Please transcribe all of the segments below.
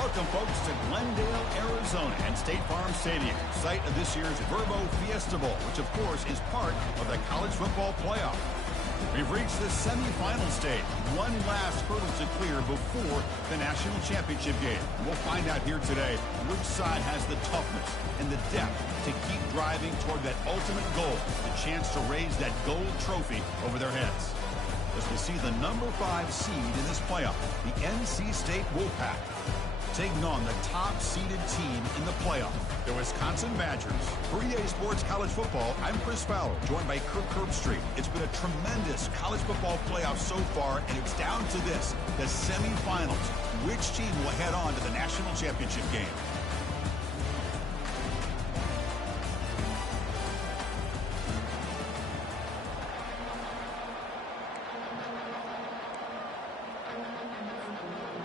Welcome, folks, to Glendale, Arizona and State Farm Stadium, site of this year's Verbo Fiesta Bowl, which, of course, is part of the college football playoff. We've reached the semifinal stage. One last hurdle to clear before the national championship game. And we'll find out here today which side has the toughness and the depth to keep driving toward that ultimate goal, the chance to raise that gold trophy over their heads. As we see the number 5 seed in this playoff, the NC State Wolfpack, taking on the top-seeded team in the playoff, the Wisconsin Badgers. For EA Sports College Football, I'm Chris Fowler, joined by Kirk Herbstreit. It's been a tremendous college football playoff so far, and it's down to this, the semifinals. Which team will head on to the national championship game?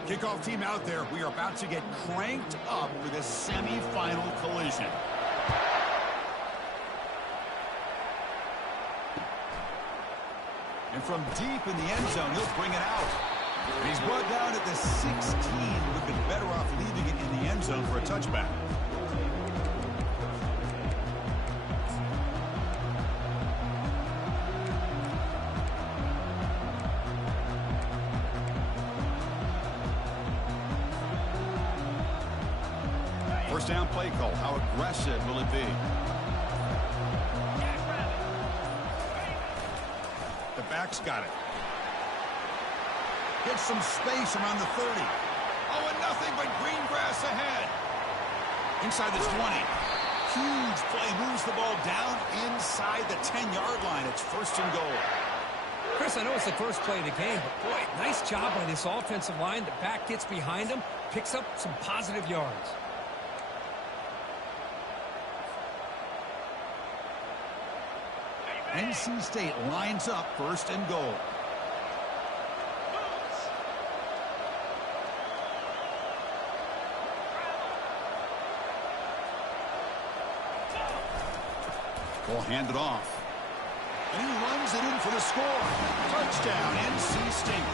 Kickoff team out there. We are about to get cranked up for this semifinal collision. And from deep in the end zone, he'll bring it out. And he's brought down at the 16. Would have been better off leaving it in the end zone for a touchback. First down play call. How aggressive will it be? The back's got it. Gets some space around the 30. Oh, and nothing but green grass ahead. Inside the 20. Huge play. Moves the ball down inside the 10-yard line. It's first and goal. Chris, I know it's the first play of the game, but boy, nice job by this offensive line. The back gets behind him, picks up some positive yards. NC State lines up first and goal. Ball handed off. And he runs it in for the score. Touchdown, NC State.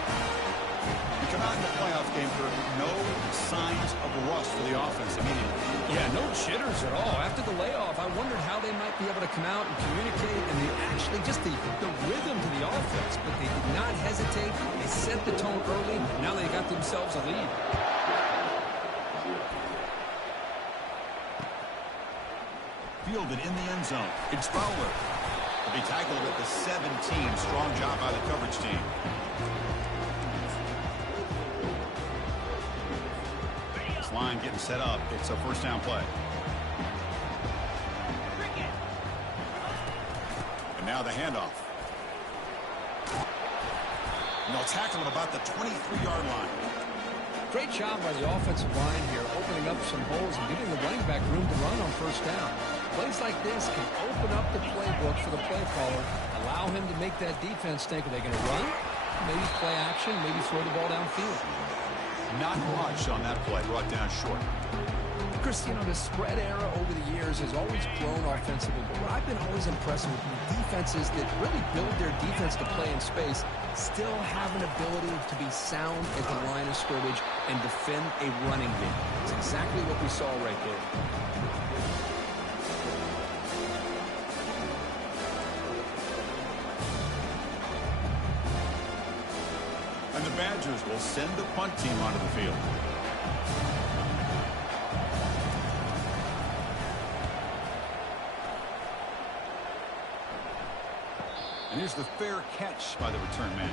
We come out in the playoff game for no signs of rust for the offense immediately. Yeah, no jitters at all. After the layoff, I wondered how they might be able to come out and communicate, and they actually just the rhythm to the offense, but they did not hesitate. They set the tone early. Now they got themselves a lead. Fielded in the end zone. It's Fowler. He'll be tackled at the 17. Strong job by the coverage team. This line getting set up. It's a first down play. And now the handoff. And they'll tackle him about the 23-yard line. Great job by the offensive line here, opening up some holes and giving the running back room to run on first down. Plays like this can open up the playbook for the play caller, allow him to make that defense think, are they going to run? Maybe play action, maybe throw the ball downfield. Not much on that play, brought down short. Chris, you know, the spread era over the years has always grown offensively, but what I've been always impressed with defenses that really build their defense to play in space still have an ability to be sound at the line of scrimmage and defend a running game. It's exactly what we saw right there. And the Badgers will send the punt team onto the field. And here's the fair catch by the return man.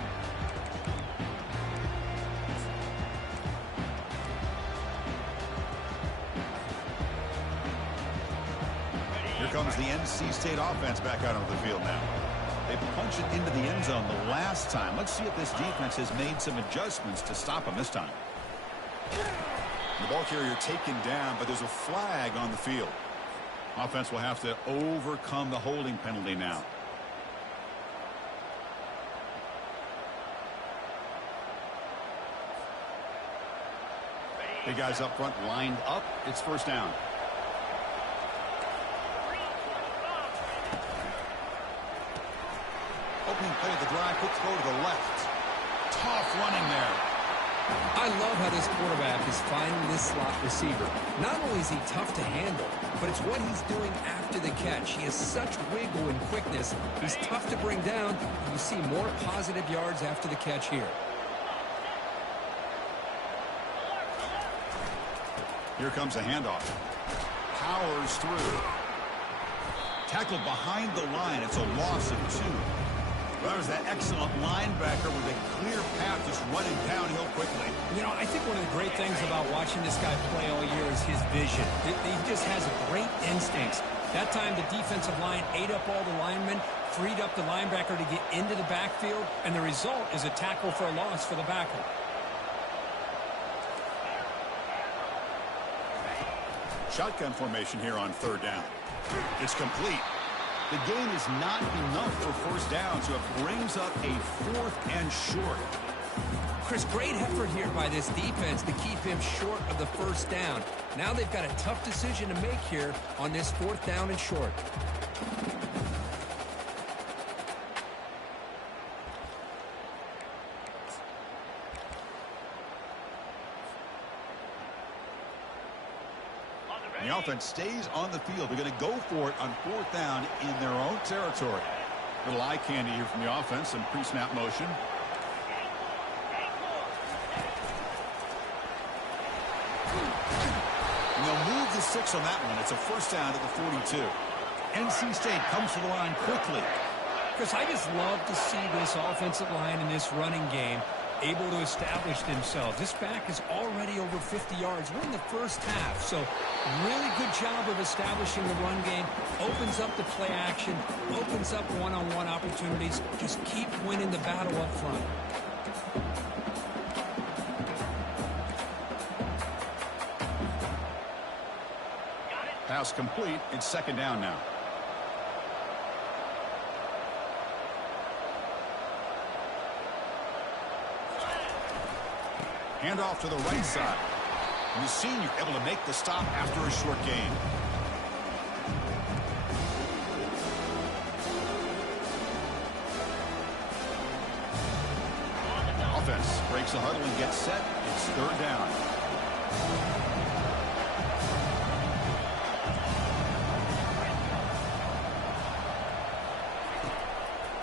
Here comes the NC State offense back out onto the field now. They punched it into the end zone the last time. Let's see if this defense has made some adjustments to stop them this time. The ball carrier taken down, but there's a flag on the field. Offense will have to overcome the holding penalty now. Big guys up front lined up. It's first down. Opening play of the drive, quick throw to the left. Tough running there. I love how this quarterback is finding this slot receiver. Not only is he tough to handle, but it's what he's doing after the catch. He has such wiggle and quickness. He's tough to bring down, and you see more positive yards after the catch here. Here comes a handoff. Powers through. Tackled behind the line. It's a loss of 2. Well, there's that excellent linebacker with a clear path just running downhill quickly. You know, I think one of the great things about watching this guy play all year is his vision. He just has great instincts. That time, the defensive line ate up all the linemen, freed up the linebacker to get into the backfield, and the result is a tackle for a loss for the backer. Shotgun formation here on 3rd down. It's complete. The game is not enough for first down, so it brings up a 4th and short. Chris, great effort here by this defense to keep him short of the first down. Now they've got a tough decision to make here on this 4th down and short. The offense stays on the field. They're going to go for it on 4th down in their own territory. Little eye candy here from the offense. Some pre-snap motion. And they'll move the 6 on that one. It's a first down to the 42. NC State comes to the line quickly. Chris, I just love to see this offensive line in this running game able to establish themselves. This back is already over 50 yards. We're in the first half, so really good job of establishing the run game. Opens up the play action, opens up one-on-one opportunities. Just keep winning the battle up front. Pass complete. It's 2nd down now. Handoff to the right side. And the senior able to make the stop after a short gain. Offense breaks the huddle and gets set. It's 3rd down.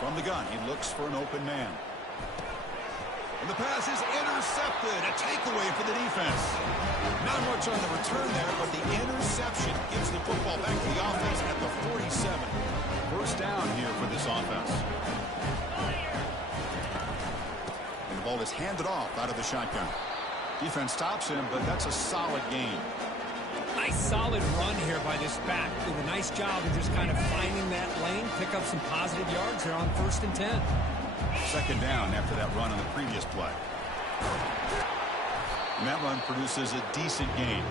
From the gun, he looks for an open man. And the pass is intercepted. A takeaway for the defense. Not much on the return there, but the interception gives the football back to the offense at the 47. First down here for this offense. And the ball is handed off out of the shotgun. Defense stops him, but that's a solid gain. Nice solid run here by this back. Did a nice job of just kind of finding that lane, pick up some positive yards here on 1st and 10. 2nd down after that run on the previous play. And that run produces a decent gain.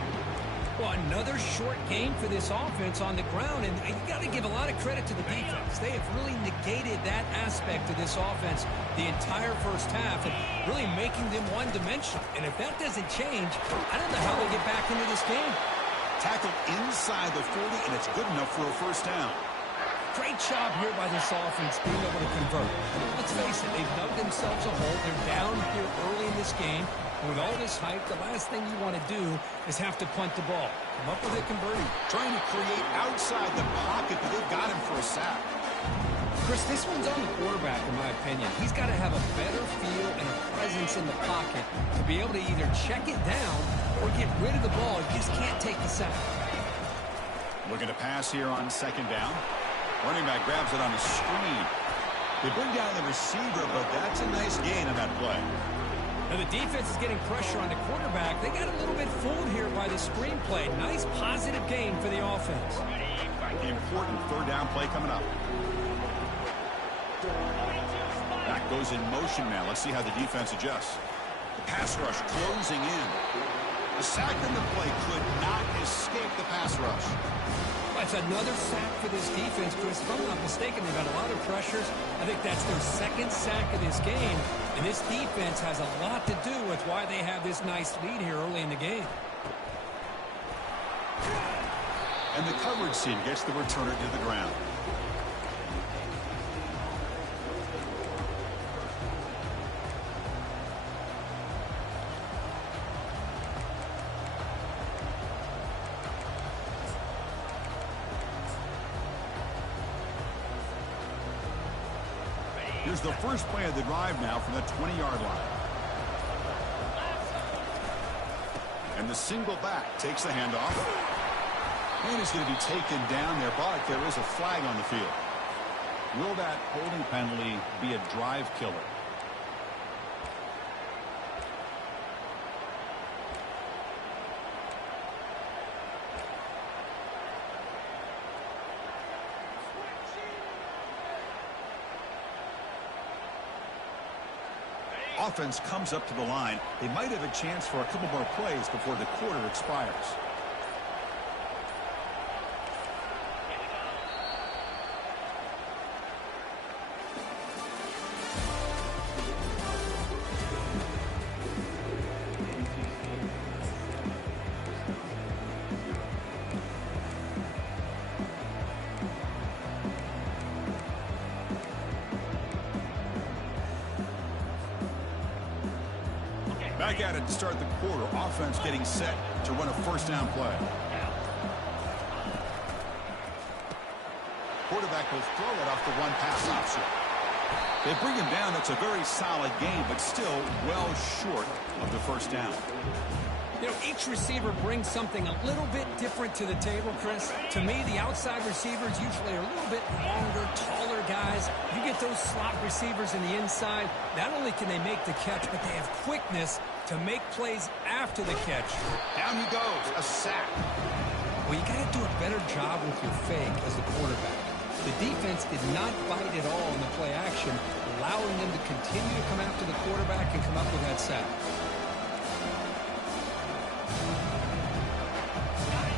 Well, another short gain for this offense on the ground, and you got to give a lot of credit to the defense. They have really negated that aspect of this offense the entire first half and really making them one-dimensional. And if that doesn't change, I don't know how they get back into this game. Tackled inside the 40, and it's good enough for a first down. Great job here by this offense being able to convert. Let's face it, they've dug themselves a hole. They're down here early in this game. And with all this hype, the last thing you want to do is have to punt the ball. Come up with it converting. Trying to create outside the pocket, but they've got him for a sack. Chris, this one's on the quarterback, in my opinion. He's got to have a better feel and a presence in the pocket to be able to either check it down or get rid of the ball. He just can't take the sack. Looking to pass here on 2nd down. Running back grabs it on the screen. They bring down the receiver, but that's a nice gain on that play. Now the defense is getting pressure on the quarterback. They got a little bit fooled here by the screen play. Nice positive gain for the offense. Important 3rd down play coming up. Back goes in motion now. Let's see how the defense adjusts. The pass rush closing in. The sack in the play could not escape the pass rush. That's another sack for this defense, Chris. If I'm not mistaken, they've got a lot of pressures. I think that's their 2nd sack of this game. And this defense has a lot to do with why they have this nice lead here early in the game. And the coverage team gets the returner to the ground. Here's the first play of the drive now from the 20-yard line. And the single back takes the handoff. And he's going to be taken down there, but there is a flag on the field. Will that holding penalty be a drive killer? Offense comes up to the line. They might have a chance for a couple more plays before the quarter expires. Back at it to start the quarter. Offense getting set to run a first down play. Quarterback will throw it off the one pass option. They bring him down. That's a very solid game, but still well short of the first down. You know, each receiver brings something a little bit different to the table, Chris. To me, the outside receivers usually are a little bit longer, taller guys. You get those slot receivers in the inside, not only can they make the catch, but they have quickness to make plays after the catch. Down he goes, a sack. Well, you got to do a better job with your fake as the quarterback. The defense did not bite at all in the play action, allowing them to continue to come after the quarterback and come up with that sack.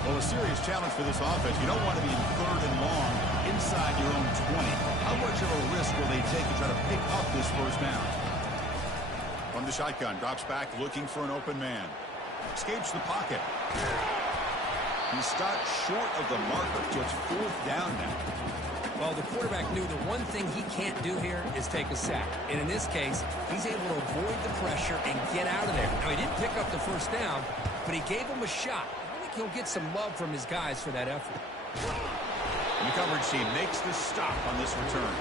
Well, a serious challenge for this offense. You don't want to be in 3rd and long inside your own 20. How much of a risk will they take to try to pick up this first down? From the shotgun, drops back looking for an open man. Escapes the pocket. He stopped short of the marker, so it's 4th down now. Well, the quarterback knew the one thing he can't do here is take a sack. And in this case, he's able to avoid the pressure and get out of there. Now, he didn't pick up the first down, but he gave him a shot. He'll get some love from his guys for that effort. And the coverage team makes the stop on this return.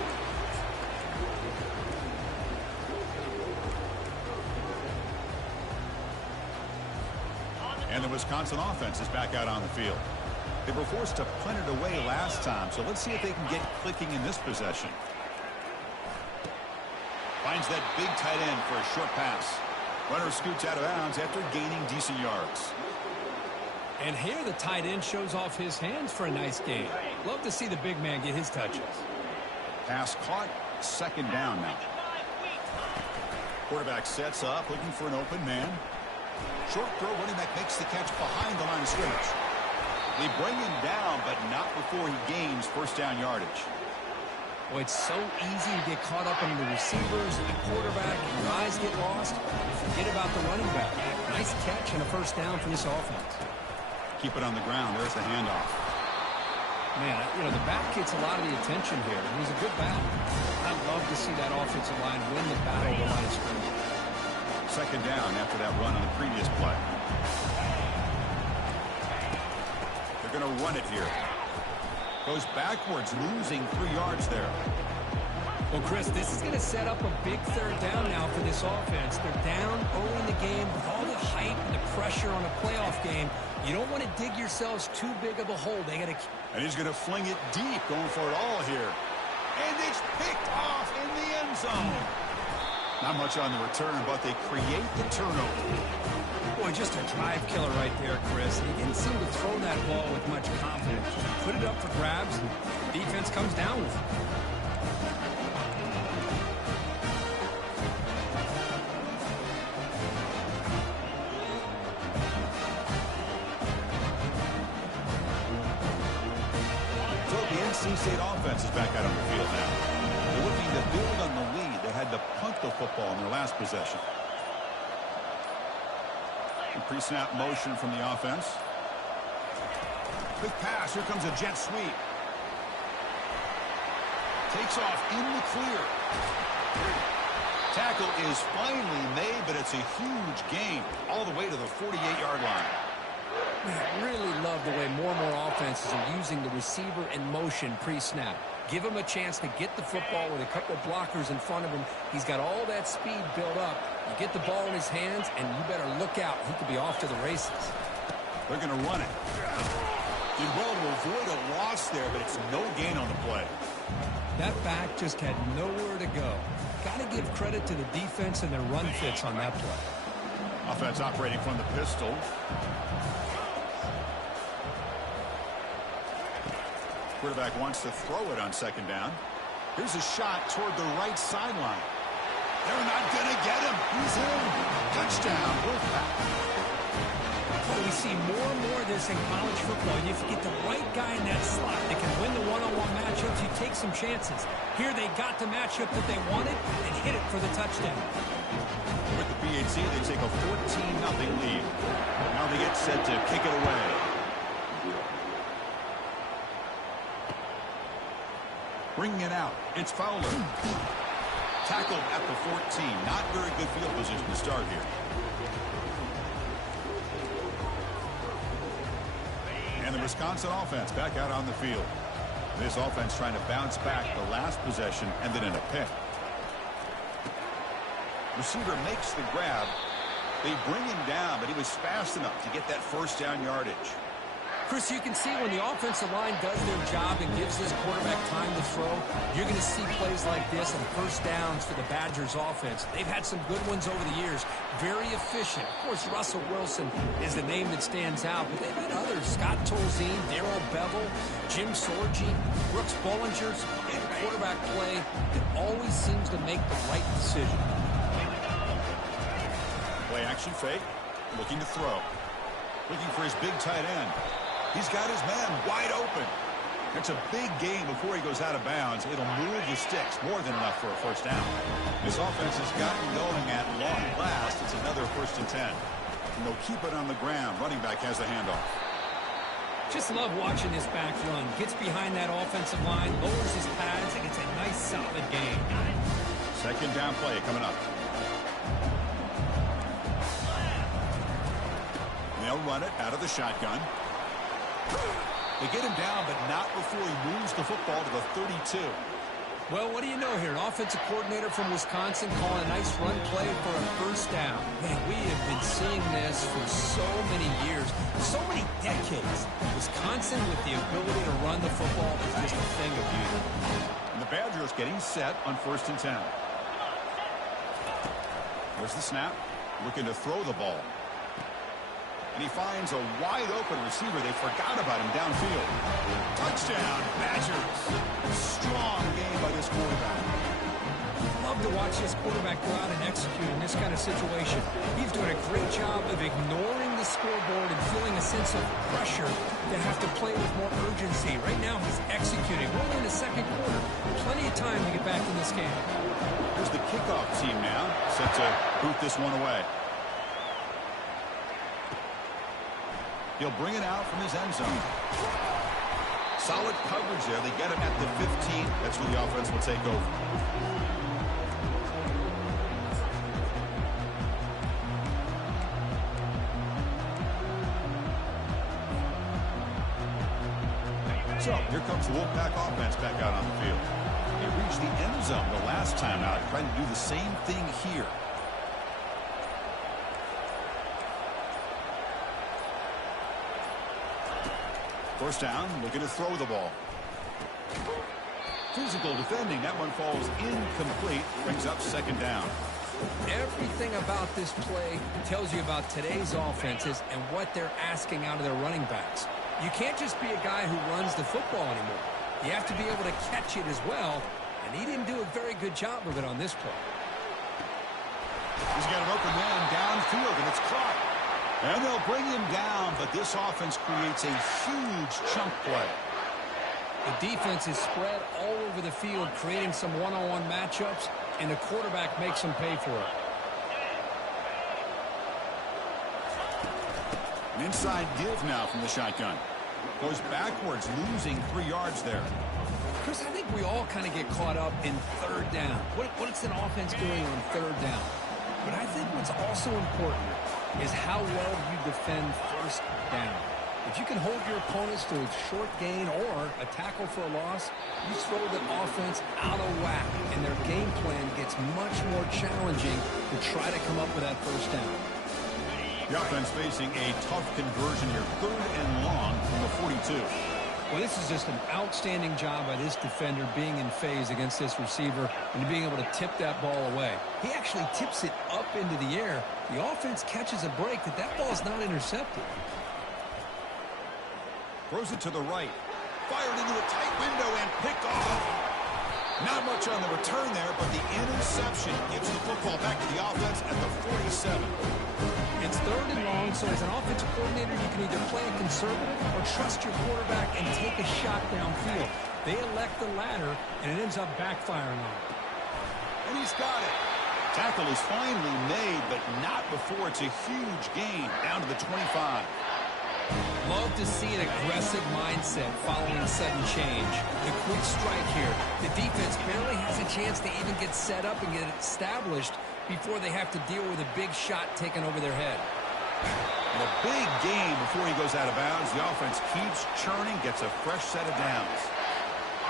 And the Wisconsin offense is back out on the field. They were forced to punt it away last time, so let's see if they can get clicking in this possession. Finds that big tight end for a short pass. Runner scoots out of bounds after gaining decent yards. And here the tight end shows off his hands for a nice game. Love to see the big man get his touches. Pass caught, 2nd down now. Quarterback sets up, looking for an open man. Short throw, running back makes the catch behind the line of scrimmage. They bring him down, but not before he gains first down yardage. Well, it's so easy to get caught up in the receivers, the quarterback, and your eyes get lost. Forget about the running back. Nice catch and a first down for this offense. Keep it on the ground. There's the handoff. Man, you know, the back gets a lot of the attention here. It was a good battle. I'd love to see that offensive line win the battle of the line of scrimmage. 2nd down after that run on the previous play. They're going to run it here. Goes backwards, losing 3 yards there. Well, Chris, this is going to set up a big 3rd down now for this offense. They're down early in the game with all the hype and the pressure on a playoff game. You don't want to dig yourselves too big of a hole. They got to. And he's going to fling it deep, going for it all here. And it's picked off in the end zone. Not much on the return, but they create the turnover. Boy, just a drive killer right there, Chris. He didn't seem to throw that ball with much confidence. Put it up for grabs. The defense comes down with it. NC State offense is back out on the field now. They're looking to build on the lead. They had to punt the football in their last possession. Pre-snap motion from the offense. Quick pass. Here comes a jet sweep. Takes off in the clear. Tackle is finally made, but it's a huge gain all the way to the 48-yard line. I really love the way more and more offenses are using the receiver in motion pre-snap. Give him a chance to get the football with a couple blockers in front of him. He's got all that speed built up. You get the ball in his hands, and you better look out. He could be off to the races. They're going to run it. Did well to avoid a loss there, but it's no gain on the play. That back just had nowhere to go. Got to give credit to the defense and their run fits on that play. Offense operating from the pistol. Quarterback wants to throw it on second down. Here's a shot toward the right sideline. They're not going to get him. He's in. Touchdown, Wolfpack. Well, we see more and more of this in college football. If you get the right guy in that slot that can win the one-on-one matchups, you take some chances. Here they got the matchup that they wanted and hit it for the touchdown. With the PAT, they take a 14-0 lead. Now they get set to kick it away. Bringing it out, it's Fowler. Tackled at the 14. Not very good field position to start here. And the Wisconsin offense back out on the field. This offense trying to bounce back the last possession and then in a pick. Receiver makes the grab. They bring him down, but he was fast enough to get that first down yardage. Chris, you can see when the offensive line does their job and gives this quarterback time to throw, you're going to see plays like this and first downs for the Badgers offense. They've had some good ones over the years. Very efficient. Of course, Russell Wilson is the name that stands out, but they've had others. Scott Tolzien, Darrell Bevel, Jim Sorgi, Brooks Bollinger's big quarterback play that always seems to make the right decision. Play action fake. Looking to throw. Looking for his big tight end. He's got his man wide open. It's a big gain before he goes out of bounds. It'll move the sticks more than enough for a first down. This offense has gotten going at long last. It's another 1st and 10. And they'll keep it on the ground. Running back has the handoff. Just love watching this back run. Gets behind that offensive line, lowers his pads, and it's a nice solid gain. Second down play coming up. They'll run it out of the shotgun. They get him down, but not before he moves the football to the 32. Well, what do you know here? An offensive coordinator from Wisconsin calling a nice run play for a first down. Man, we have been seeing this for so many years, so many decades. Wisconsin with the ability to run the football is just a thing of beauty. And the Badgers getting set on 1st and 10. There's the snap. Looking to throw the ball. And he finds a wide-open receiver. They forgot about him downfield. Touchdown, Badgers. Strong game by this quarterback. Love to watch this quarterback go out and execute in this kind of situation. He's doing a great job of ignoring the scoreboard and feeling a sense of pressure to have to play with more urgency. Right now, he's executing. We're in the second quarter. Plenty of time to get back in this game. Here's the kickoff team now, set to boot this one away. He'll bring it out from his end zone. Solid coverage there. They get him at the 15. That's where the offense will take over. So here comes the Wolfpack offense back out on the field. They reached the end zone the last time out, trying to do the same thing here. First down, looking to throw the ball. Physical defending. That one falls incomplete. Brings up second down. Everything about this play tells you about today's offenses and what they're asking out of their running backs. You can't just be a guy who runs the football anymore. You have to be able to catch it as well, and he didn't do a very good job of it on this play. He's got an open man downfield, and it's caught. And they'll bring him down, but this offense creates a huge chunk play. The defense is spread all over the field, creating some one-on-one matchups, and the quarterback makes them pay for it. An inside give now from the shotgun. Goes backwards, losing 3 yards there. Chris, I think we all kind of get caught up in third down. What's an offense doing on third down? But I think what's also important is how well you defend first down. If you can hold your opponents to a short gain or a tackle for a loss, you throw the offense out of whack, and their game plan gets much more challenging to try to come up with that first down. The offense facing a tough conversion here, 3rd and long from the 42. Well, this is just an outstanding job by this defender being in phase against this receiver and being able to tip that ball away. He actually tips it up into the air. The offense catches a break that ball is not intercepted. Throws it to the right. Fired into a tight window and picked off. Not much on the return there, but the interception gives the football back to the offense at the 47. It's 3rd and long, so as an offensive coordinator, you can either play it conservative or trust your quarterback and take a shot downfield. They elect the latter, and it ends up backfiring on them. And he's got it. Tackle is finally made, but not before it's a huge gain down to the 25. Love to see an aggressive mindset following sudden change. The quick strike here. The defense barely has a chance to even get set up and get established before they have to deal with a big shot taken over their head. And a big game before he goes out of bounds. The offense keeps churning, gets a fresh set of downs.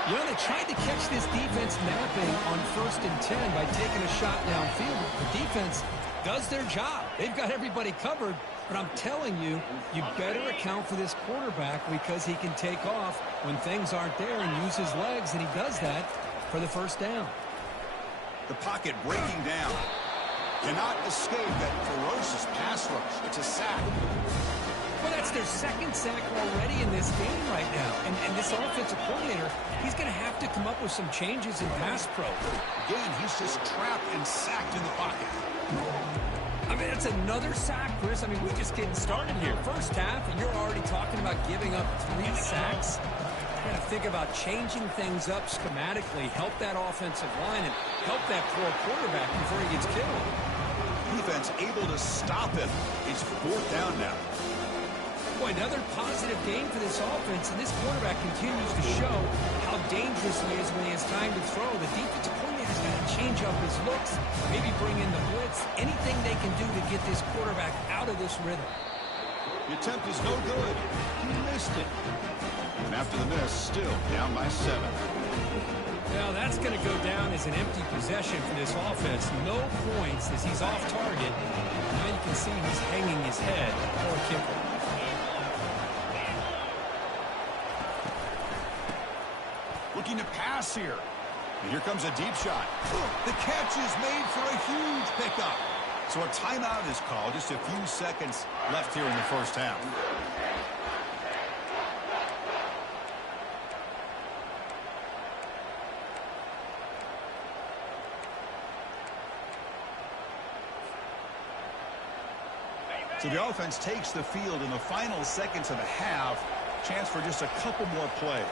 You know, they tried to catch this defense napping on 1st and 10 by taking a shot downfield. The defense does their job. They've got everybody covered. But I'm telling you, you better account for this quarterback because he can take off when things aren't there and use his legs, and he does that for the first down. The pocket breaking down. Cannot escape that ferocious pass rush. It's a sack. Well, that's their 2nd sack already in this game right now. And this offensive coordinator, he's going to have to come up with some changes in pass pro. Again, he's just trapped and sacked in the pocket. I mean, that's another sack, Chris. I mean, we're just getting started here. First half, and you're already talking about giving up 3 sacks. You got to think about changing things up schematically, help that offensive line, and help that poor quarterback before he gets killed. Defense able to stop him. It's 4th down now. Boy, another positive game for this offense, and this quarterback continues to show how dangerous he is when he has time to throw. The defensive coordinator's got to change up his looks, maybe bring in the blitz, anything they can do to get this quarterback out of this rhythm. The attempt is no good. He missed it. And after the miss, still down by 7. Well, that's going to go down as an empty possession for this offense. No points as he's off target. Now you can see he's hanging his head. Poor kicker. Looking to pass here. And here comes a deep shot. The catch is made for a huge pickup. So a timeout is called. Just a few seconds left here in the first half. So the offense takes the field in the final seconds of the half. Chance for just a couple more plays.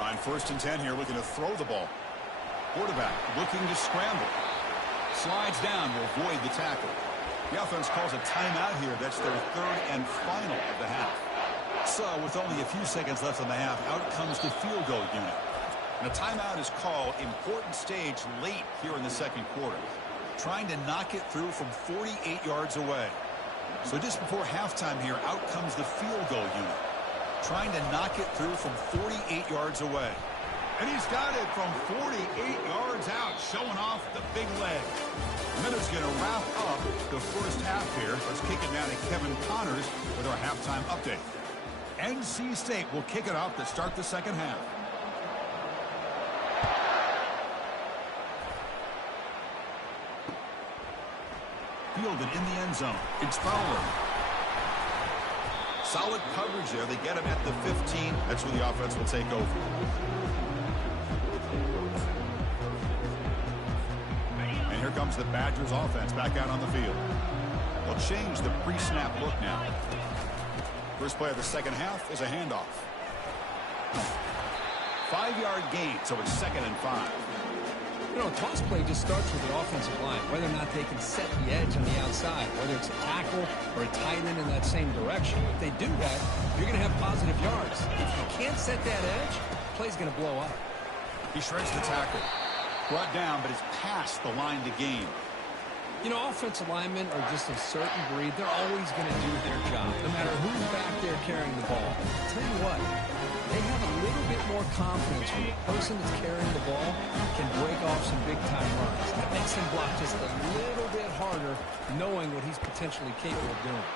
On 1st and 10 here, looking to throw the ball. Quarterback looking to scramble. Slides down to avoid the tackle. The offense calls a timeout here. That's their 3rd and final of the half. So with only a few seconds left in the half, out comes the field goal unit. And a timeout is called. Important stage late here in the 2nd quarter. Trying to knock it through from 48 yards away. So just before halftime here, out comes the field goal unit. Trying to knock it through from 48 yards away. And he's got it from 48 yards out, showing off the big leg. Minutes going to wrap up the first half here. Let's kick it down to Kevin Connors with our halftime update. NC State will kick it off to start the second half. Fielded in the end zone. It's Fowler. Solid coverage there. They get him at the 15. That's where the offense will take over. And here comes the Badgers offense back out on the field. They'll change the pre-snap look now. First play of the second half is a handoff. 5-yard gain, so it's 2nd and 5. You know, a toss play just starts with the offensive line, whether or not they can set the edge on the outside, whether it's a tackle or a tight end in that same direction. If they do that, you're going to have positive yards. If you can't set that edge, the play's going to blow up. He shreds the tackle. Brought down, but it's past the line to gain. You know, offensive linemen are just a certain breed. They're always going to do their job, no matter who's back there carrying the ball. I'll tell you what, they have a little bit more confidence when the person that's carrying the ball can break off some big-time runs. That makes him block just a little bit harder, knowing what he's potentially capable of doing.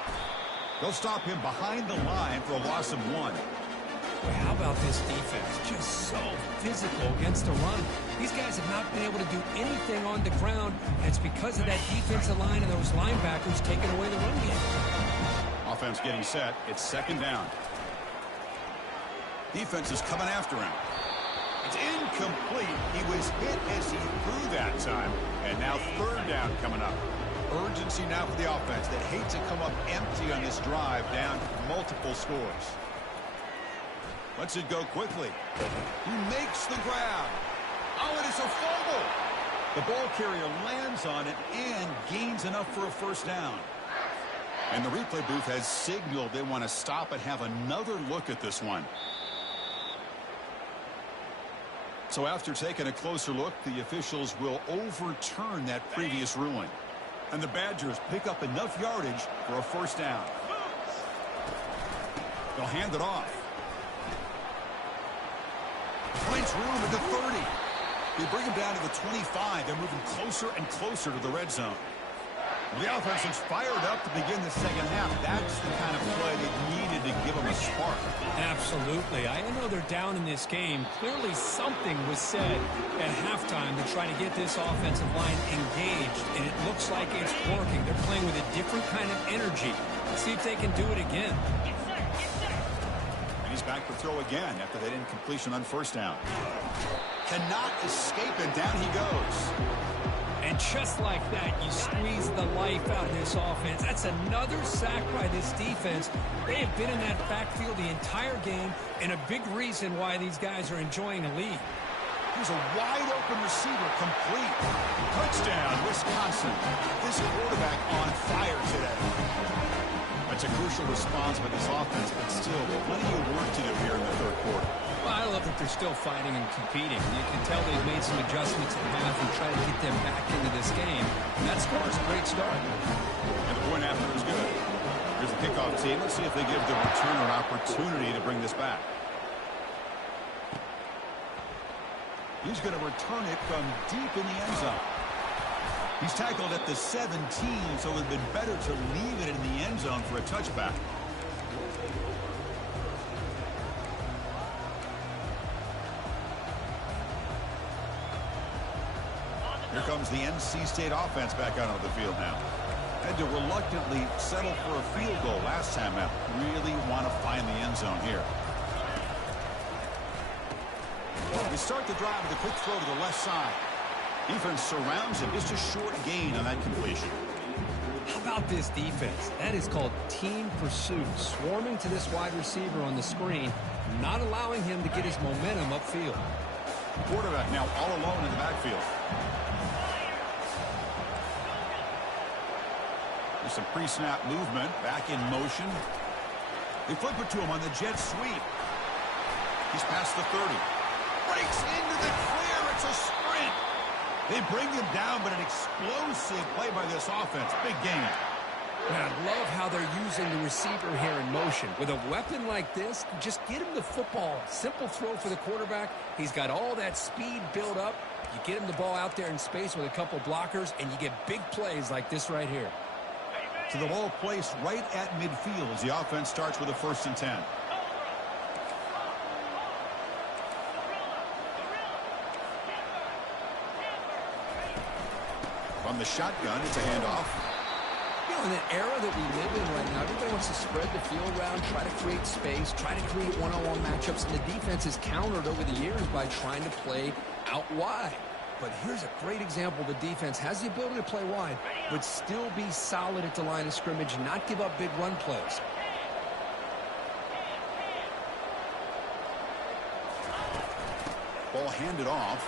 They'll stop him behind the line for a loss of 1. Boy, how about this defense? Just so physical against the run. These guys have not been able to do anything on the ground, and it's because of that defensive line and those linebackers taking away the run game. Offense getting set. It's 2nd down. Defense is coming after him. It's incomplete. He was hit as he threw that time. And now 3rd down coming up. Urgency now for the offense that hate to come up empty on this drive down multiple scores. Lets it go quickly. He makes the grab. Oh, it is a fumble. The ball carrier lands on it and gains enough for a 1st down. And the replay booth has signaled they want to stop and have another look at this one. So after taking a closer look, the officials will overturn that previous ruling. And the Badgers pick up enough yardage for a 1st down. They'll hand it off. Finds room at the 30. They bring him down to the 25. They're moving closer and closer to the red zone. The offense is fired up to begin the 2nd half. That's the kind of play that needed to give them a spark. Absolutely. I know they're down in this game. Clearly something was said at halftime to try to get this offensive line engaged, and it looks like it's working. They're playing with a different kind of energy. Let's see if they can do it again. And he's back to throw again after that incompletion on 1st down. Cannot escape, and down he goes. And just like that, you squeeze the life out of this offense. That's another sack by this defense. They have been in that backfield the entire game, and a big reason why these guys are enjoying the lead. Here's a wide-open receiver, complete. Touchdown, Wisconsin. This quarterback on fire today. That's a crucial response by this offense, but still plenty of work to do here in the 3rd quarter. Well, I love that they're still fighting and competing. You can tell they've made some adjustments at half and try to get them back into this game. And that score is a great start. And the point after is good. Here's the kickoff team. Let's see if they give the returner an opportunity to bring this back. He's going to return it from deep in the end zone. He's tackled at the 17, so it would have been better to leave it in the end zone for a touchback. Here comes the NC State offense back out on the field now. Had to reluctantly settle for a field goal last time out. Really want to find the end zone here. They start the drive with a quick throw to the left side. Defense surrounds him. Just a short gain on that completion. How about this defense? That is called team pursuit. Swarming to this wide receiver on the screen, not allowing him to get his momentum upfield. Quarterback now all alone in the backfield. There's some pre-snap movement. Back in motion. They flip it to him on the jet sweep. He's past the 30. Breaks into the clear. It's a sprint. They bring him down, but an explosive play by this offense. Big gain. And I love how they're using the receiver here in motion. With a weapon like this, just get him the football. Simple throw for the quarterback. He's got all that speed built up. You get him the ball out there in space with a couple blockers, and you get big plays like this right here. So the ball placed right at midfield as the offense starts with a 1st and 10. From the shotgun, it's a handoff. You know, in the era that we live in right now, everybody wants to spread the field around, try to create space, try to create one-on-one matchups, and the defense is countered over the years by trying to play out wide. But here's a great example. The defense has the ability to play wide, but still be solid at the line of scrimmage and not give up big run plays. Ball handed off.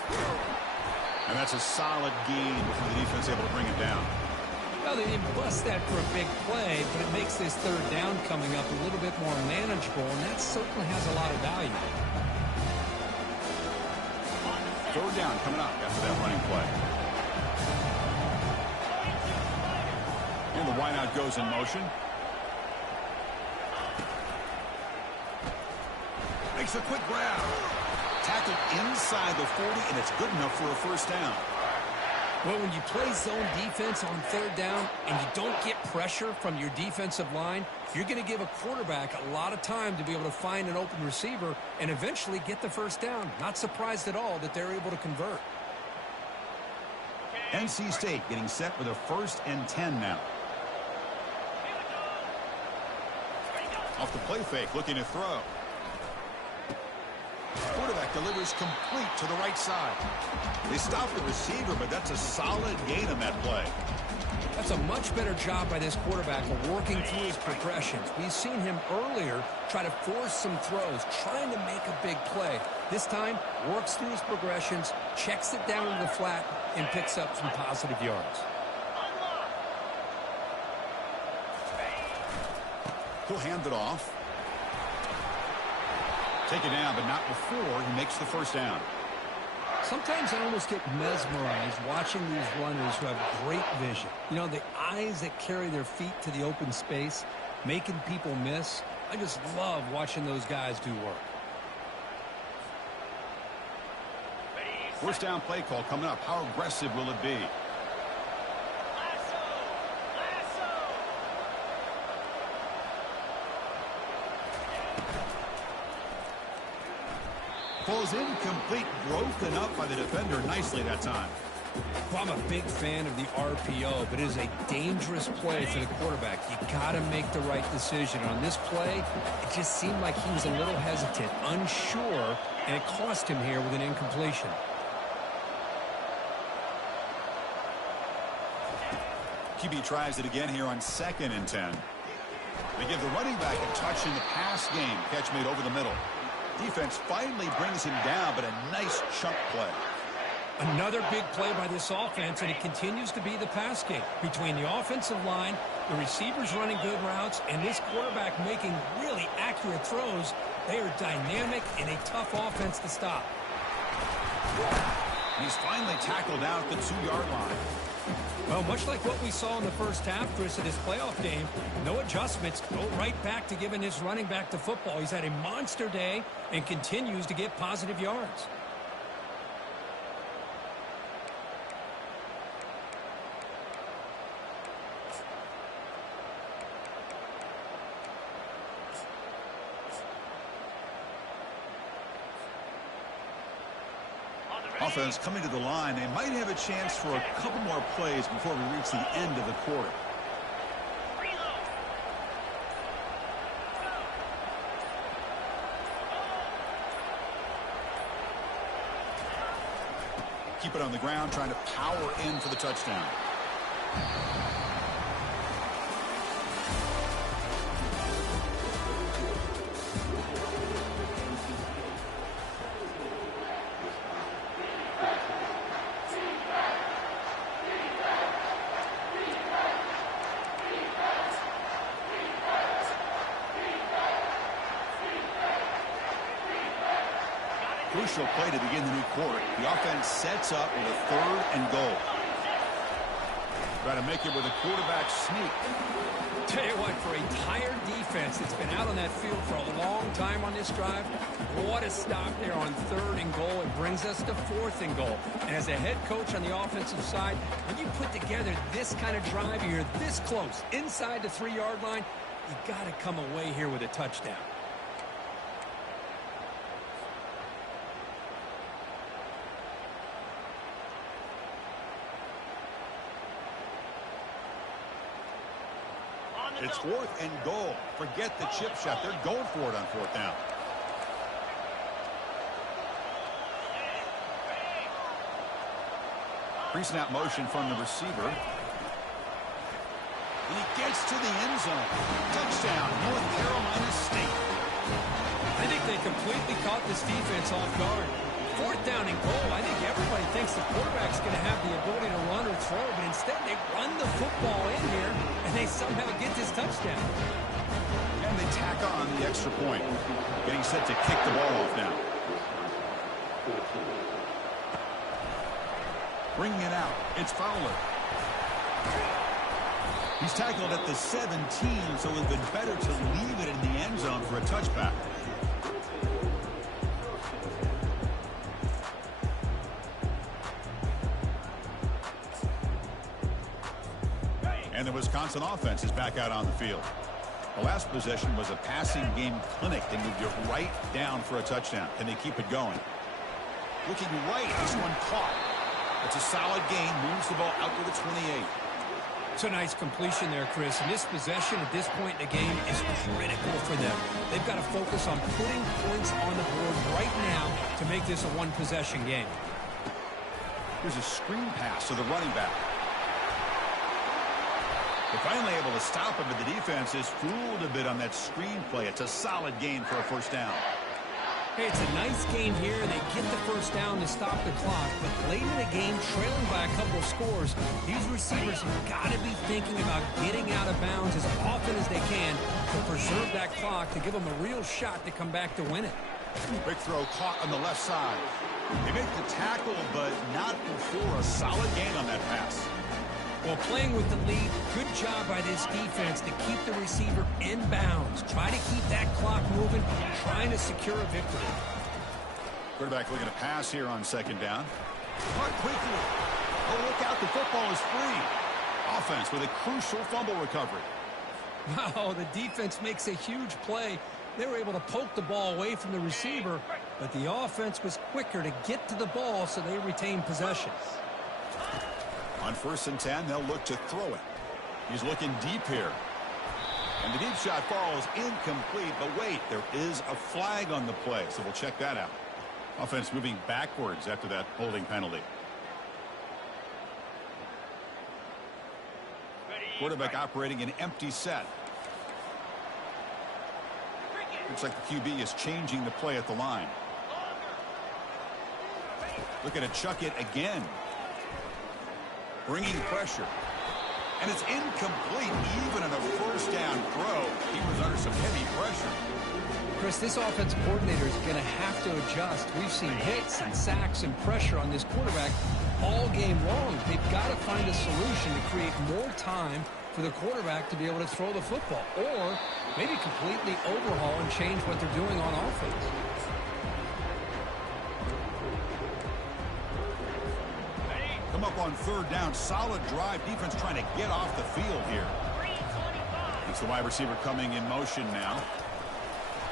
And that's a solid gain before the defense able to bring it down. Well, they didn't bust that for a big play, but it makes this 3rd down coming up a little bit more manageable, and that certainly has a lot of value. 3rd down coming up after that running play. And the wideout goes in motion. Makes a quick grab. Tackled inside the 40, and it's good enough for a first down. Well, when you play zone defense on third down and you don't get pressure from your defensive line, you're going to give a quarterback a lot of time to be able to find an open receiver and eventually get the first down. Not surprised at all that they're able to convert. NC State getting set with a 1st and 10 now. Off the play fake, looking to throw. Quarterback delivers complete to the right side. They stop the receiver, but that's a solid gain on that play. That's a much better job by this quarterback of working through his progressions. We've seen him earlier try to force some throws, trying to make a big play. This time, works through his progressions, checks it down into the flat, and picks up some positive yards. He'll hand it off. Take it down, but not before he makes the first down. Sometimes I almost get mesmerized watching these runners who have great vision. You know, the eyes that carry their feet to the open space, making people miss. I just love watching those guys do work. First down play call coming up. How aggressive will it be? Falls incomplete, broken up by the defender nicely that time. Well, I'm a big fan of the RPO, but it is a dangerous play for the quarterback. You got to make the right decision. On this play, it just seemed like he was a little hesitant, unsure, and it cost him here with an incompletion. QB tries it again here on 2nd and 10. They give the running back a touch in the pass game. Catch made over the middle. Defense finally brings him down, but a nice chunk play. Another big play by this offense, and it continues to be the pass game. Between the offensive line, the receivers running good routes, and this quarterback making really accurate throws, they are dynamic and a tough offense to stop. He's finally tackled out at the 2-yard line. Well, much like what we saw in the first half, Chris, of this playoff game, no adjustments, go right back to giving his running back the football. He's had a monster day and continues to get positive yards. Offense coming to the line. They might have a chance for a couple more plays before we reach the end of the quarter. Keep it on the ground, trying to power in for the touchdown. Crucial play to begin the new quarter. The offense sets up with a 3rd and goal. Try to make it with a quarterback sneak. Tell you what, for a tired defense that's been out on that field for a long time on this drive, what a stop there on 3rd and goal. It brings us to 4th and goal. And as a head coach on the offensive side, when you put together this kind of drive, you're this close, inside the 3-yard line, you got to come away here with a touchdown. It's 4th and goal. Forget the chip shot. They're going for it on 4th down. Pre-snap motion from the receiver. And he gets to the end zone. Touchdown, North Carolina State. I think they completely caught this defense off guard. 4th down and goal. I think everybody thinks the quarterback's going to have the ability to run or throw, but instead they run the football in here, and they somehow get this touchdown. And they tack on the extra point. Getting set to kick the ball off now. Bringing it out. It's Fowler. He's tackled at the 17, so it would have been better to leave it in the end zone for a touchback. And the Wisconsin offense is back out on the field. The last possession was a passing game clinic. They moved it right down for a touchdown. Can they keep it going? Looking right. This one caught. It's a solid gain. Moves the ball out to the 28. It's a nice completion there, Chris. And this possession at this point in the game is critical for them. They've got to focus on putting points on the board right now to make this a one-possession game. Here's a screen pass to the running back. They're finally able to stop him, but the defense is fooled a bit on that screen play. It's a solid gain for a first down. Hey, it's a nice gain here. They get the first down to stop the clock, but late in the game, trailing by a couple of scores, these receivers have got to be thinking about getting out of bounds as often as they can to preserve that clock, to give them a real shot to come back to win it. Big throw caught on the left side. They make the tackle, but not before a solid gain on that pass. Well, playing with the lead, good job by this defense to keep the receiver in bounds. Try to keep that clock moving, trying to secure a victory. Quarterback looking to pass here on second down. Caught quickly. Oh, look out, the football is free. Offense with a crucial fumble recovery. Wow, the defense makes a huge play. They were able to poke the ball away from the receiver, but the offense was quicker to get to the ball, so they retained possession. On 1st and 10, they'll look to throw it. He's looking deep here. And the deep shot falls incomplete, but wait, there is a flag on the play, so we'll check that out. Offense moving backwards after that holding penalty. Quarterback operating an empty set. Looks like the QB is changing the play at the line. Looking to chuck it again. Bringing pressure. And it's incomplete even on a first down throw. He was under some heavy pressure. Chris, this offensive coordinator is going to have to adjust. We've seen hits and sacks and pressure on this quarterback all game long. They've got to find a solution to create more time for the quarterback to be able to throw the football, or maybe completely overhaul and change what they're doing on offense. Come up on third down. Solid drive. Defense trying to get off the field here. It's the wide receiver coming in motion now.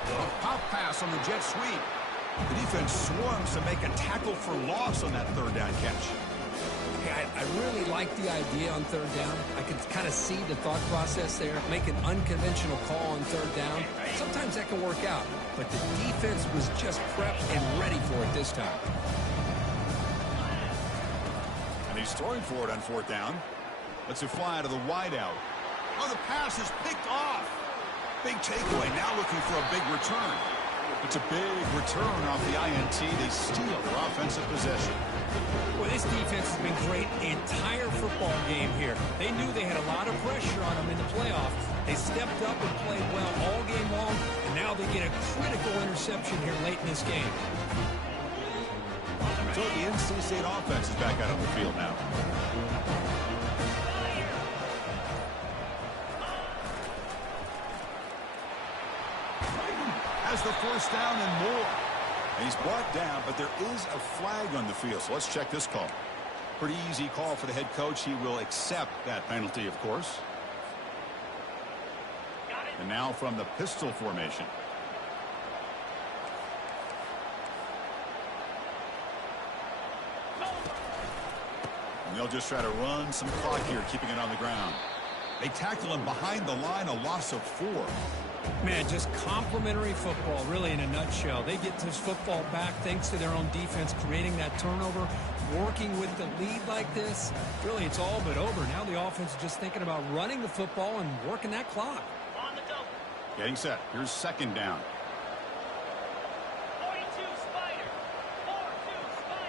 A pop pass on the jet sweep. The defense swarms to make a tackle for loss on that third down catch. Hey, I really like the idea on third down. I can kind of see the thought process there. Make an unconventional call on third down. Sometimes that can work out, but the defense was just prepped and ready for it this time. And he's throwing for it on fourth down. Lets it fly to the wideout. Oh, the pass is picked off. Big takeaway. Now looking for a big return. It's a big return off the INT. They steal their offensive possession. Well, this defense has been great the entire football game here. They knew they had a lot of pressure on them in the playoffs. They stepped up and played well all game long, and now they get a critical interception here late in this game. So the NC State offense is back out on the field now. Has the first down and more. And he's brought down, but there is a flag on the field. So let's check this call. Pretty easy call for the head coach. He will accept that penalty, of course. And now from the pistol formation. And they'll just try to run some clock here, keeping it on the ground. They tackle him behind the line, a loss of 4. Man, just complimentary football, really, in a nutshell. They get this football back thanks to their own defense, creating that turnover, working with the lead like this. Really, it's all but over. Now the offense is just thinking about running the football and working that clock. On the go. Getting set. Here's second down. 42 Spider. 4-2 Spider.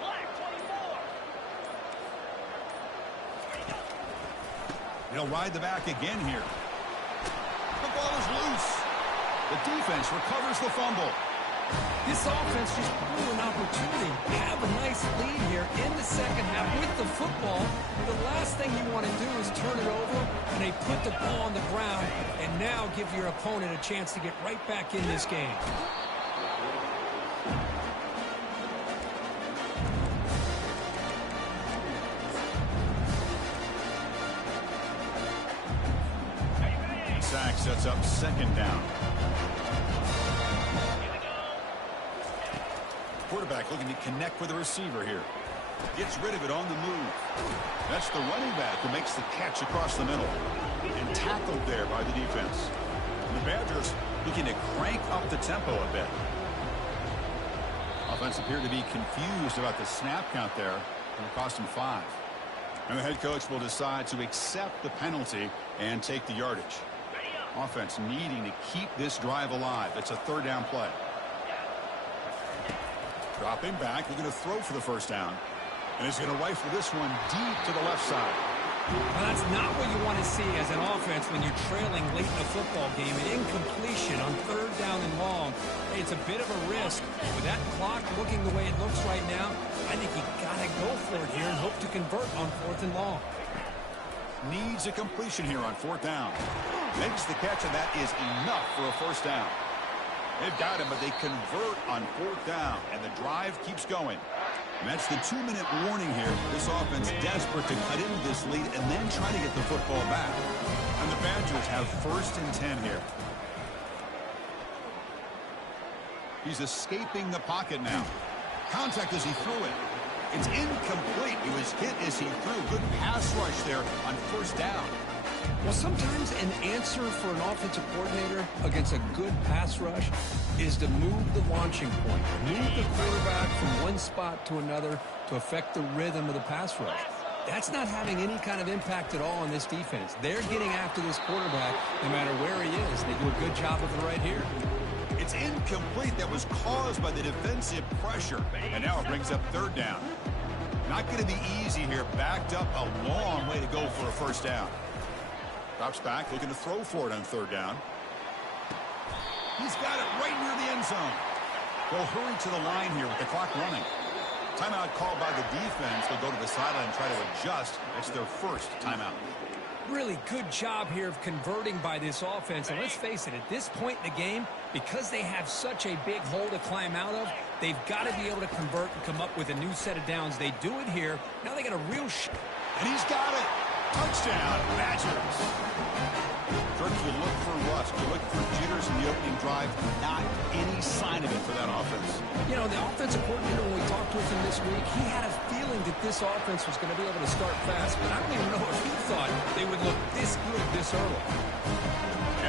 Black 24. He'll ride the back again here. The ball is loose. The defense recovers the fumble. This offense just blew an opportunity. Have a nice lead here in the second half with the football. The last thing you want to do is turn it over, and they put the ball on the ground and now give your opponent a chance to get right back in this game. Sack sets up second down. Quarterback looking to connect with the receiver here. Gets rid of it on the move. That's the running back who makes the catch across the middle. And tackled there by the defense. And the Badgers looking to crank up the tempo a bit. Offense appeared to be confused about the snap count there. And it cost him 5. And the head coach will decide to accept the penalty and take the yardage. Offense needing to keep this drive alive. It's a third down play. Dropping back, looking to throw for the first down. And he's going to rifle this one deep to the left side. Well, that's not what you want to see as an offense when you're trailing late in the football game. An incompletion on third down and long. Hey, it's a bit of a risk. With that clock looking the way it looks right now, I think you got to go for it here and hope to convert on fourth and long. Needs a completion here on fourth down. Makes the catch, and that is enough for a first down. They've got him, but they convert on fourth down, and the drive keeps going. And that's the 2-minute warning here. This offense desperate to cut into this lead and then try to get the football back. And the Badgers have first and 10 here. He's escaping the pocket now. Contact as he threw it. It's incomplete. He was hit as he threw. Good pass rush there on first down. Well, sometimes an answer for an offensive coordinator against a good pass rush is to move the launching point, move the quarterback from one spot to another to affect the rhythm of the pass rush. That's not having any kind of impact at all on this defense. They're getting after this quarterback no matter where he is. They do a good job of it right here. It's incomplete. That was caused by the defensive pressure. And now it brings up third down. Not going to be easy here. Backed up a long way to go for a first down. Drops back, looking to throw for it on third down. He's got it right near the end zone. They'll hurry to the line here with the clock running. Timeout called by the defense. They'll go to the sideline and try to adjust. It's their first timeout. Really good job here of converting by this offense. And let's face it, at this point in the game, because they have such a big hole to climb out of, they've got to be able to convert and come up with a new set of downs. They do it here. Now they got a real shot. And he's got it. Touchdown, Badgers. Kirk will look for rust. Will look for jitters in the opening drive. Not any sign of it for that offense. You know, the offensive coordinator, when we talked with him this week, he had a feeling that this offense was going to be able to start fast. But I don't even know if he thought they would look this good this early.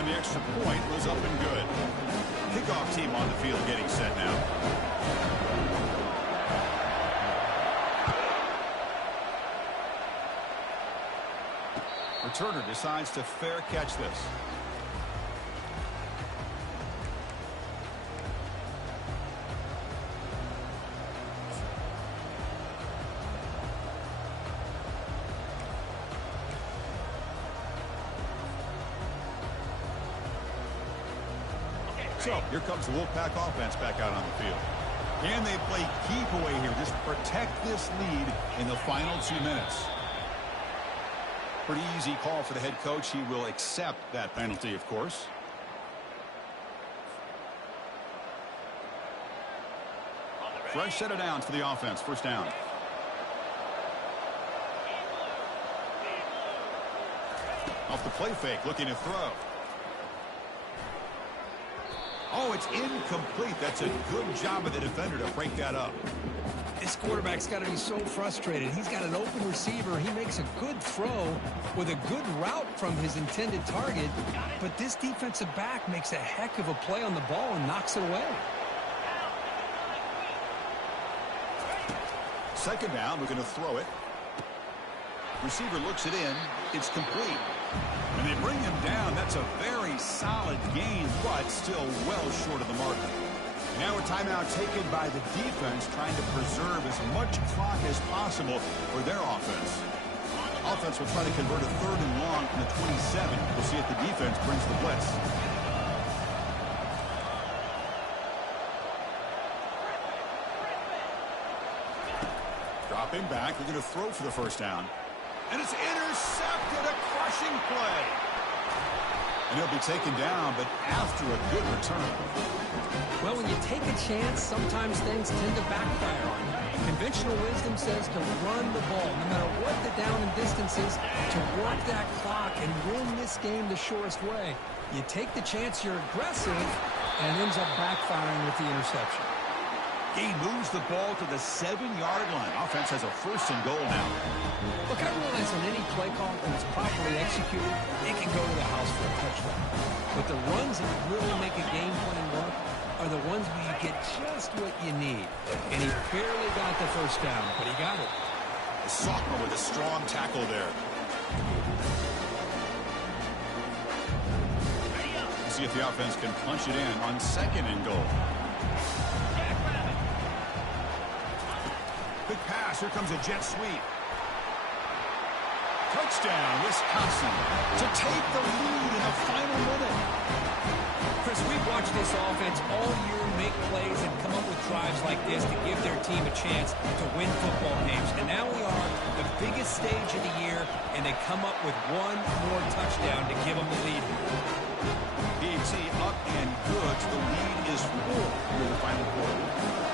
And the extra point was up and good. Kickoff team on the field getting set now. Returner decides to fair catch this. So here comes the Wolfpack offense back out on the field. And they play keep away here. Just protect this lead in the final 2 minutes. Pretty easy call for the head coach. He will accept that penalty, of course. Fresh set of downs for the offense. First down. Off the play fake, looking to throw. Oh, it's incomplete. That's a good job of the defender to break that up. This quarterback's got to be so frustrated. He's got an open receiver. He makes a good throw with a good route from his intended target. But this defensive back makes a heck of a play on the ball and knocks it away. Second down, we're going to throw it. Receiver looks it in. It's complete. When they bring him down, that's a very solid gain, but still well short of the marker. Now a timeout taken by the defense, trying to preserve as much clock as possible for their offense. Offense will try to convert a 3rd and long from the 27. We'll see if the defense brings the blitz. Dropping back. They're going to throw for the first down. And it's intercepted. A crushing play. And he'll be taken down, but after a good return. Well, when you take a chance, sometimes things tend to backfire on you. Conventional wisdom says to run the ball, no matter what the down and distance is, to work that clock and win this game the shortest way. You take the chance, you're aggressive, and it ends up backfiring with the interception. He moves the ball to the 7-yard line. Offense has a 1st and goal now. Look, I realize on any play call, when it's properly executed, it can go to the house for a touchdown. But the runs that really make a game plan work are the ones where you get just what you need. And he barely got the first down, but he got it. The sophomore with a strong tackle there. Let's see if the offense can punch it in on 2nd and goal. Big pass. Here comes a jet sweep. Touchdown, Wisconsin, to take the lead in the final minute. Chris, we've watched this offense all year make plays and come up with drives like this to give their team a chance to win football games. And now we are the biggest stage of the year, and they come up with one more touchdown to give them the lead. BT up and good. The lead is 4 in the final quarter.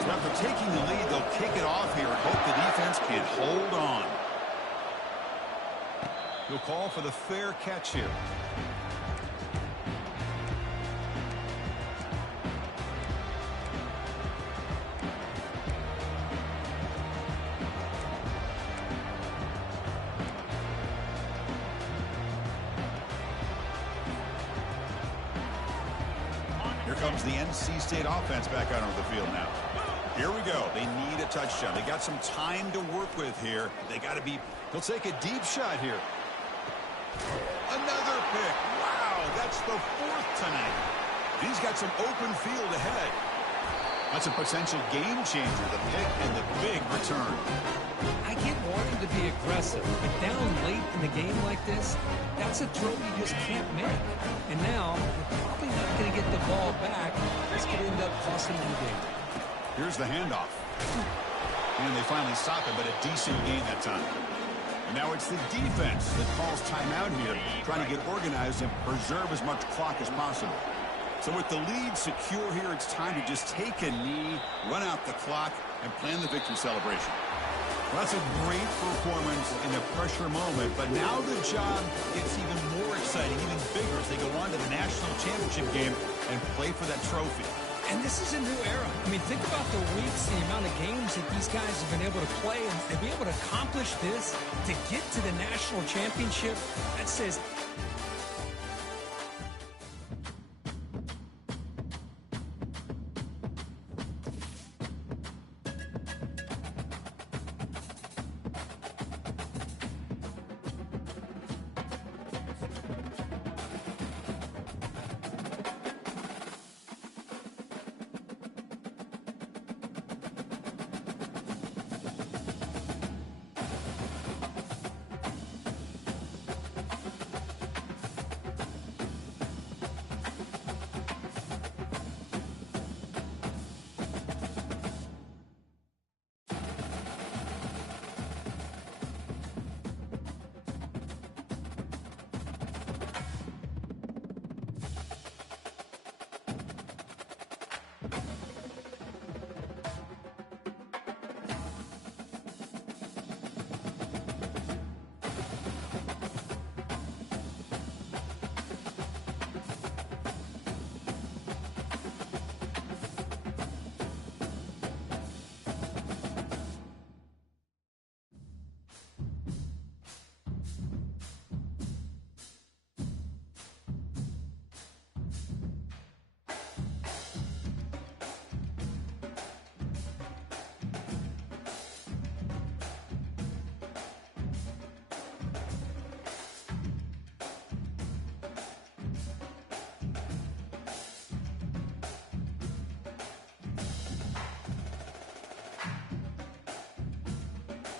So after taking the lead, they'll kick it off here and hope the defense can hold on. He'll call for the fair catch here. Here comes the NC State offense back out onto the field now. Here we go. They need a touchdown. They got some time to work with here. They got to be. He'll take a deep shot here. Another pick. Wow, that's the 4th tonight. He's got some open field ahead. That's a potential game changer, the pick and the big return. I get wanting to be aggressive, but down late in the game like this, that's a throw you just can't make. And now, you're probably not going to get the ball back. This could end up costing you the game. Here's the handoff. And they finally stop it, but a decent gain that time. And now it's the defense that calls timeout here, trying to get organized and preserve as much clock as possible. So with the lead secure here, it's time to just take a knee, run out the clock, and plan the victory celebration. Well, that's a great performance in a pressure moment, but now the job gets even more exciting, even bigger as they go on to the national championship game and play for that trophy. And this is a new era. I mean, think about the weeks, the amount of games that these guys have been able to play, and to be able to accomplish this, to get to the national championship, that says